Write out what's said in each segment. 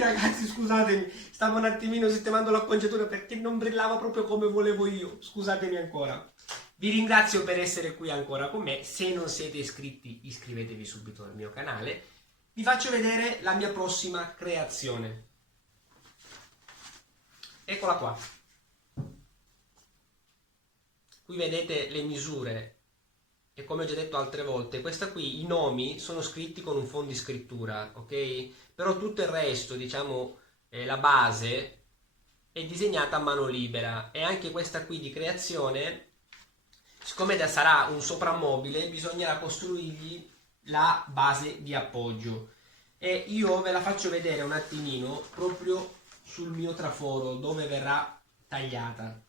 ragazzi, scusatemi, stavo un attimino sistemando l'acconciatura perché non brillava proprio come volevo io, scusatemi ancora. Vi ringrazio per essere qui ancora con me, se non siete iscritti iscrivetevi subito al mio canale. Vi faccio vedere la mia prossima creazione. Eccola qua. Qui vedete le misure e come ho già detto altre volte, questa qui, i nomi sono scritti con un fondo di scrittura, ok? Però tutto il resto, diciamo, la base è disegnata a mano libera e anche questa qui di creazione, siccome sarà un soprammobile, bisognerà costruirgli la base di appoggio e io ve la faccio vedere un attimino proprio sul mio traforo dove verrà tagliata.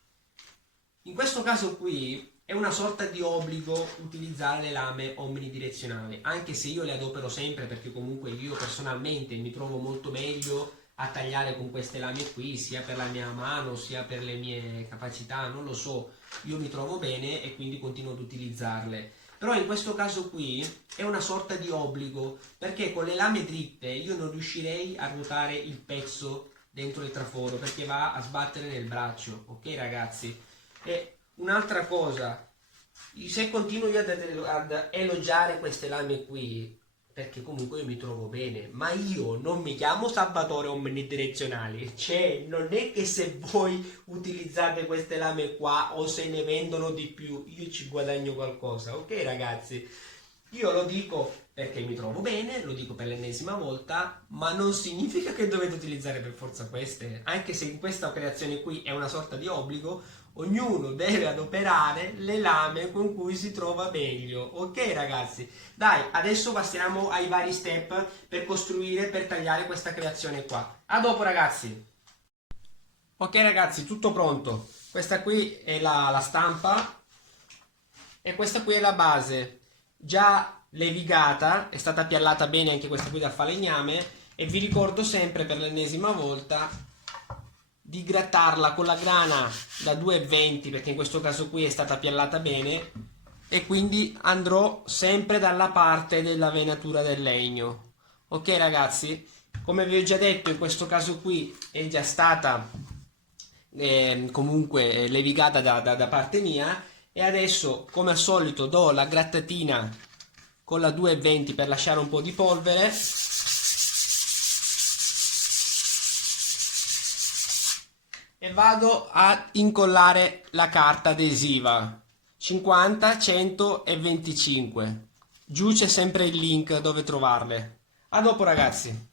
In questo caso qui è una sorta di obbligo utilizzare le lame omnidirezionali, anche se io le adopero sempre perché comunque io personalmente mi trovo molto meglio a tagliare con queste lame qui, sia per la mia mano sia per le mie capacità, non lo so, io mi trovo bene e quindi continuo ad utilizzarle. Però in questo caso qui è una sorta di obbligo perché con le lame dritte io non riuscirei a ruotare il pezzo dentro il traforo perché va a sbattere nel braccio, ok ragazzi? E un'altra cosa, se continuo io ad elogiare queste lame qui, perché comunque io mi trovo bene, ma io non mi chiamo Salvatore Omnidirezionali, cioè non è che se voi utilizzate queste lame qua o se ne vendono di più, io ci guadagno qualcosa, ok ragazzi? Io lo dico perché mi trovo bene, lo dico per l'ennesima volta, ma non significa che dovete utilizzare per forza queste, anche se in questa creazione qui è una sorta di obbligo, ognuno deve adoperare le lame con cui si trova meglio, ok ragazzi? Dai, adesso passiamo ai vari step per costruire, per tagliare questa creazione qua. A dopo ragazzi! Ok ragazzi, tutto pronto. Questa qui è la stampa e questa qui è la base. Già levigata, è stata piallata bene anche questa qui da falegname e vi ricordo sempre per l'ennesima volta di grattarla con la grana da 2,20 perché in questo caso qui è stata piallata bene e quindi andrò sempre dalla parte della venatura del legno. Ok ragazzi? Come vi ho già detto in questo caso qui è già stata comunque levigata da parte mia e adesso come al solito do la grattatina con la 2,20 per lasciare un po' di polvere e vado a incollare la carta adesiva 50, 100 e 25. Giù c'è sempre il link dove trovarle. A dopo ragazzi.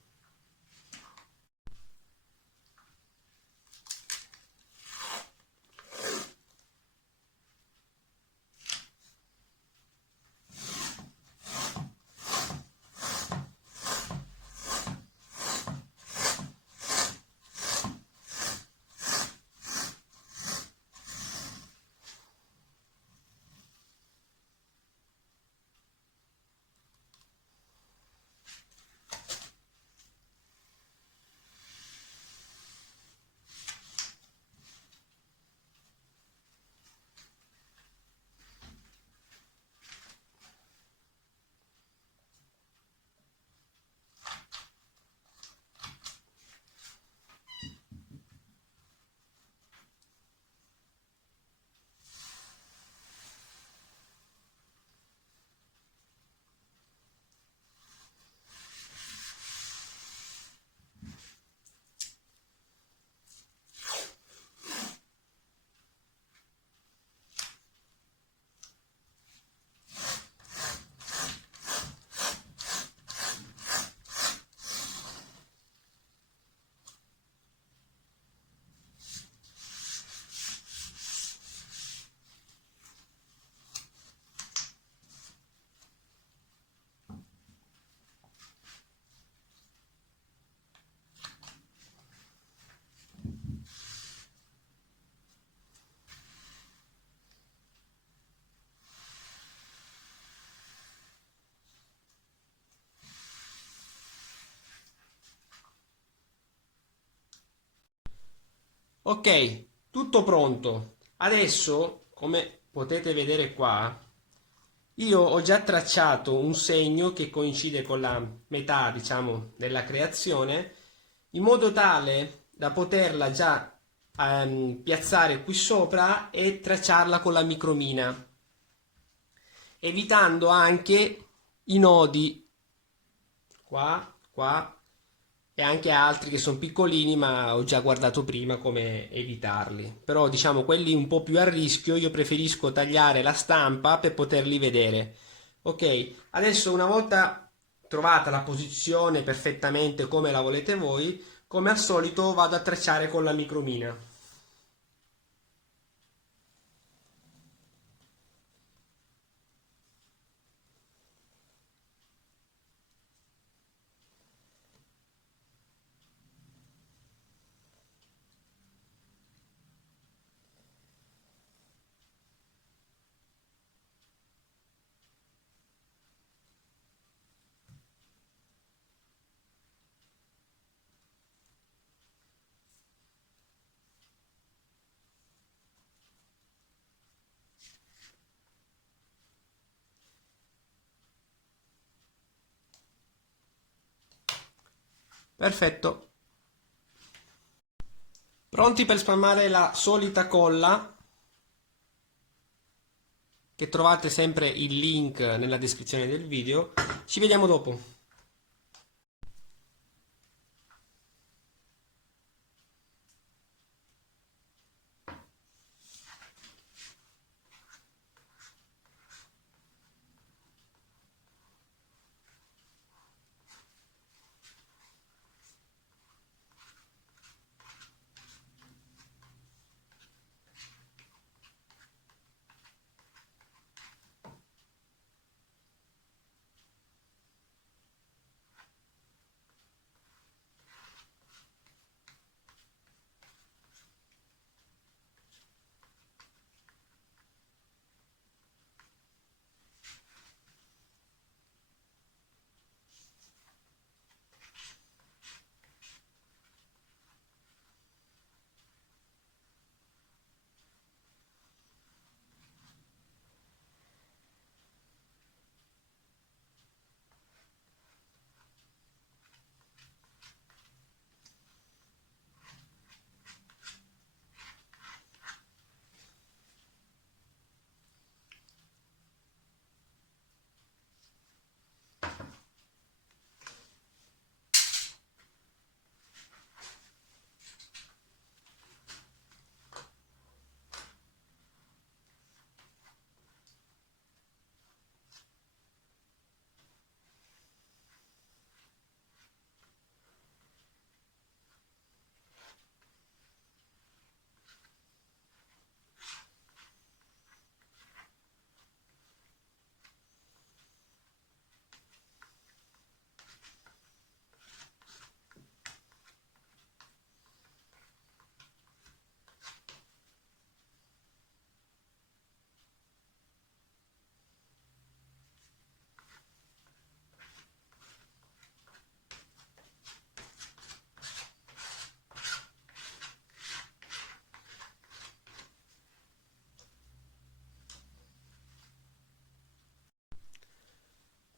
Ok, tutto pronto. Adesso, come potete vedere qua, io ho già tracciato un segno che coincide con la metà, diciamo, della creazione in modo tale da poterla già piazzare qui sopra e tracciarla con la micromina, evitando anche i nodi qua, qua e anche altri che sono piccolini, ma ho già guardato prima come evitarli. Però diciamo quelli un po' più a rischio io preferisco tagliare la stampa per poterli vedere. Ok, adesso una volta trovata la posizione perfettamente come la volete voi, come al solito vado a tracciare con la micromina. Perfetto. Pronti per spalmare la solita colla, che trovate sempre il link nella descrizione del video. Ci vediamo dopo.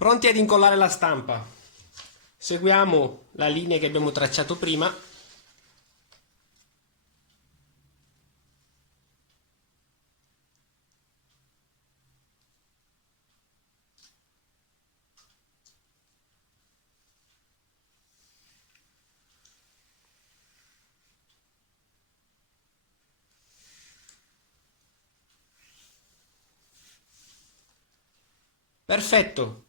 Pronti ad incollare la stampa. Seguiamo la linea che abbiamo tracciato prima. Perfetto.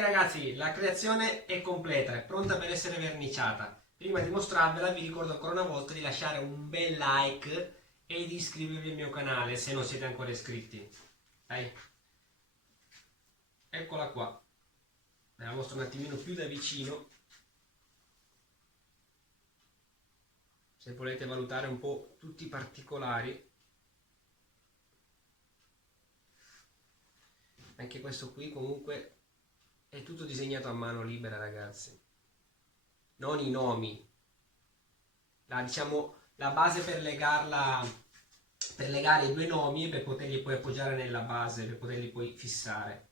ragazzi, la creazione è completa, è pronta per essere verniciata. Prima di mostrarvela vi ricordo ancora una volta di lasciare un bel like e di iscrivervi al mio canale se non siete ancora iscritti. Dai. Eccola qua. Ve la mostro un attimino più da vicino, se volete valutare un po' tutti i particolari. Anche questo qui comunque è tutto disegnato a mano libera, ragazzi, non i nomi, diciamo la base per legarla, per legare i due nomi e per poterli poi appoggiare nella base, per poterli poi fissare.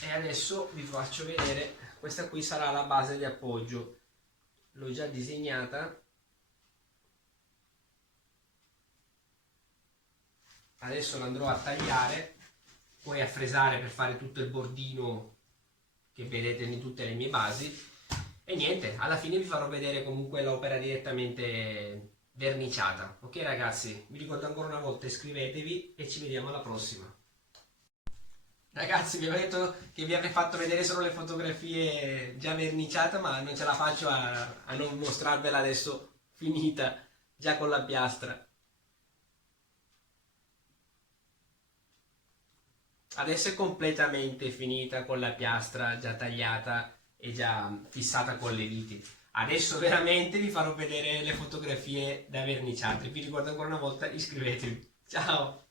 E adesso vi faccio vedere, questa qui sarà la base di appoggio, l'ho già disegnata. Adesso l'andrò a tagliare, poi a fresare per fare tutto il bordino che vedete in tutte le mie basi. E niente, alla fine vi farò vedere comunque l'opera direttamente verniciata. Ok ragazzi, vi ricordo ancora una volta, iscrivetevi e ci vediamo alla prossima. Ragazzi, vi avevo detto che vi avrei fatto vedere solo le fotografie già verniciate, ma non ce la faccio a non mostrarvela adesso finita, già con la piastra. Adesso è completamente finita con la piastra già tagliata e già fissata con le viti. Adesso veramente vi farò vedere le fotografie da verniciate. Vi ricordo ancora una volta, iscrivetevi. Ciao!